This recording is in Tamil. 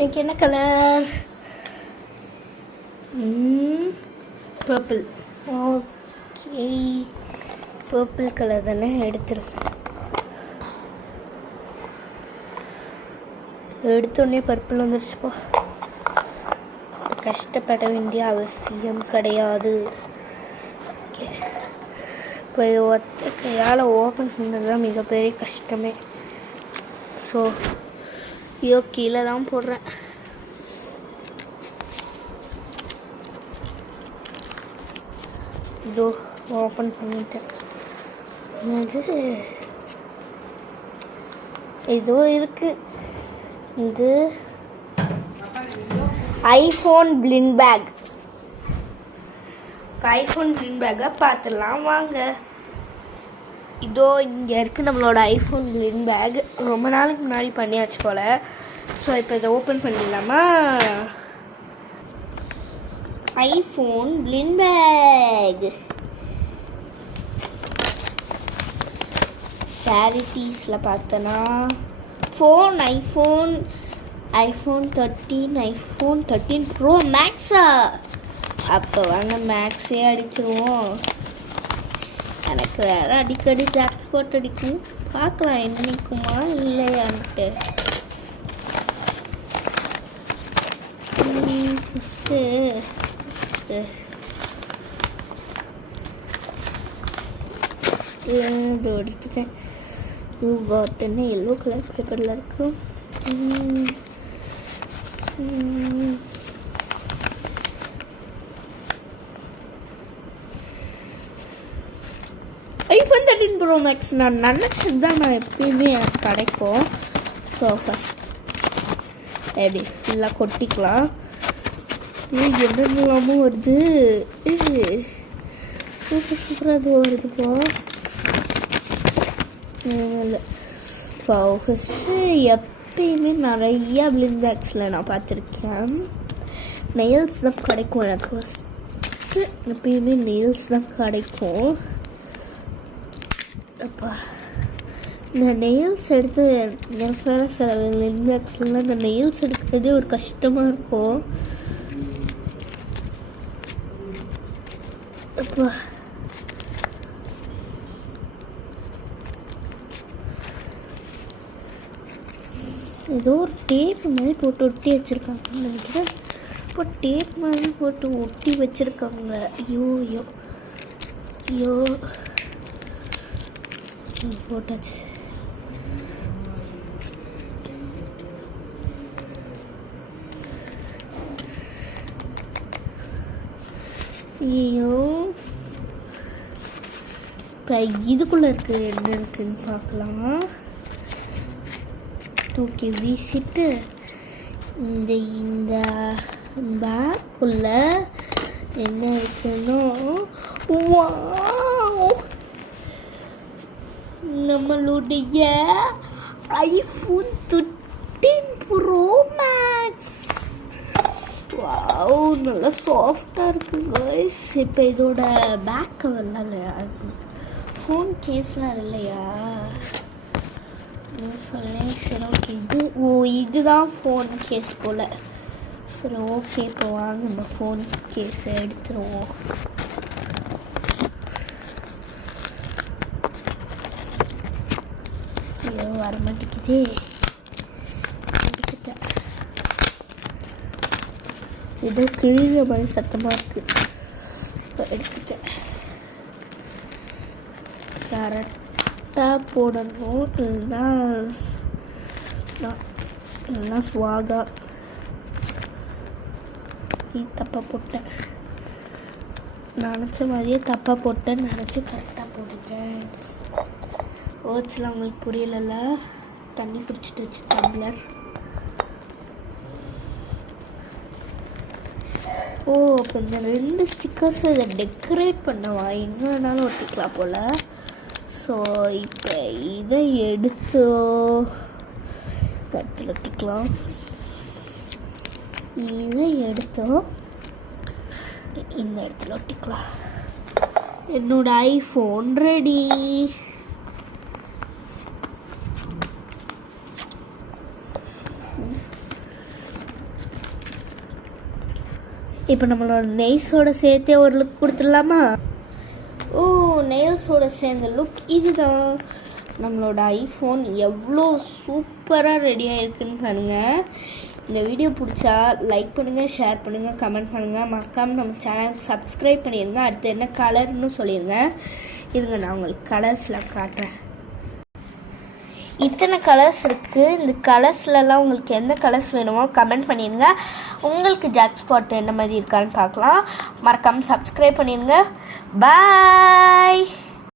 எனக்கு என்ன colour? Purple. Okay, purple colour தானே, எடுத்துருக்கேன். எடுத்தோடனே பர்பிள் வந்துடுச்சுப்பா. கஷ்டப்பட வேண்டிய அவசியம் கிடையாது. ஓகே, இப்போ இது ஒத்த கையால் ஓப்பன் பண்ணுறது தான் மிகப்பெரிய கஷ்டமே. ஸோ ஐயோ, கீழே தான் போடுறேன். இதோ ஓப்பன் பண்ணிட்டேன். இதோ இருக்கு. இது ஐஃபோன் பிளின் பேக். ஐஃபோன் பிளின் பேக்கை பார்த்துடலாம் வாங்க. இதோ இங்கே இருக்குது நம்மளோட ஐஃபோன் பிளின் பேக். ரொம்ப நாளுக்கு முன்னாடி பண்ணியாச்சு போல். ஸோ இப்போ இதை ஓப்பன் பண்ணிடலாமா? IPhone பிளின் back. சேரிட்டிஸில் பார்த்தோன்னா ஐஃபோன் 13 ப்ரோ மேக்ஸா? அப்போ வாங்க மேக்ஸே அடிச்சிருவோம். எனக்கு வேறு அடிக்கடி ஜாக்ஸ் போட்டு அடிக்கும். பார்க்கலாம் என்ன நிற்குமா இல்லையான்ட்டு. ஃபஸ்ட்டு இது எடுத்துட்டேன். பாட்டுன்னு எல்லோ கலர் பேப்பரில் இருக்கும். ஐஃபோன் 13 ப்ரோ மேக்ஸ் நான் நினச்சது தான். நான் எப்பயுமே எனக்கு கிடைக்கும். ஸோ ஃபஸ்ட் எப்படி ஃபுல்லாக கொட்டிக்கலாம். என்னென்னலாமும் வருது. சூப்பர் சூப்பராக அது வருதுப்பா. இல்லை இப்போ ஃபஸ்ட்டு எப்பயுமே நிறையா பிளின் பேக்ஸில் நான் பார்த்துருக்கேன். நெயில்ஸ் தான் கிடைக்கும் எனக்கு. ஃபஸ்ட்டு எப்பயுமே நெயில்ஸ் தான் கிடைக்கும். அப்பா இந்த நெயில்ஸ் எடுத்து எனக்கு வேறு சில பிளின் பேக்ஸ்லாம் இந்த நெயில்ஸ் எடுக்கிறதே ஒரு கஷ்டமாக இருக்கும். அப்பா ஏதோ ஒரு டேப் மாதிரி போட்டு ஒட்டி வச்சுருக்காங்கன்னு நினைக்கிறேன். இப்போ டேப் மாதிரி போட்டு ஒட்டி வச்சுருக்காங்க. ஐயோ ஐயோ ஐயோ, போட்டாச்சு. ஐயோ, இப்போ இதுக்குள்ளே இருக்குது என்ன இருக்குன்னு பார்க்கலாம். தூக்கி வீசிட்டு இந்த பேக்குள்ள என்ன இருக்குன்னா, நம்மளுடைய ஐஃபோன் 13 ப்ரோ மேக்ஸ். வாவ், நல்லா சாஃப்டாக இருக்குது கைஸ். இப்போ இதோட பேக் கவர்லாம் இல்லையா, அது ஃபோன் கேஸ்லாம் இல்லையா சொல்லேன். சரி ஓகே, இதுதான் ஃபோன் கேஸ் போல். சரி ஓகே, இப்போ வாங்க இந்த ஃபோன் கேஸை எடுத்துருவோம். ஐயோ வரமாட்டேங்குதே. எடுத்துட்டேன். ஏதோ கிழிஞ்ச மாதிரி சத்தமாக இருக்குது. இப்போ எடுத்துட்டேன். கரெக்டாக போடணும், இல்லைன்னா ஸ்வாகா. தப்பாக போட்டேன். நினச்ச மாதிரியே தப்பாக போட்டேன்னு நினச்சி கரெக்டாக போட்டுட்டேன். வேர்ட்ஸ்லாம் உங்களுக்கு புரியலைல்ல. தண்ணி பிடிச்சிட்டு வச்சு டம்ளர். ஓ, அப்போ இந்த 2 ஸ்டிக்கர்ஸை இதை டெக்கரேட் பண்ணவா, எங்கே வேணாலும் ஒட்டிக்கலாம் போல். ஸோ இப்போ இதை எடுத்து கட்டில் ஒட்டிக்கலாம். இதை எடுத்து இந்த இடத்துல ஒட்டிக்கலாம். என்னோட ஐஃபோன் ரெடி. இப்போ நம்மளோட நெய்ஸோட சேர்த்தே ஒரு லுக் கொடுத்துடலாமா? ஓ, நெயில்ஸோட சேர்ந்த லுக் இதுதான். நம்மளோட ஐஃபோன் எவ்வளோ சூப்பராக ரெடி ஆகிருக்குன்னு பாருங்கள். இந்த வீடியோ பிடிச்சா லைக் பண்ணுங்கள், ஷேர் பண்ணுங்கள், கமெண்ட் பண்ணுங்கள். மறக்காமல் நம்ம சேனலுக்கு சப்ஸ்கிரைப் பண்ணிடுங்க. அடுத்து என்ன கலர்னு சொல்லிடுங்க. இருங்க, நான் உங்களுக்கு கலர்ஸில் காட்டுறேன். இத்தனை கலர்ஸ் இருக்குது. இந்த கலர்ஸ்லலாம் உங்களுக்கு எந்த கலர்ஸ் வேணுமோ கமெண்ட் பண்ணிடுங்க. உங்களுக்கு ஜாக் ஸ்பாட் என்ன மாதிரி இருக்கான்னு பார்க்கலாம். மறக்காமல் சப்ஸ்கிரைப் பண்ணிடுங்க. பாய்.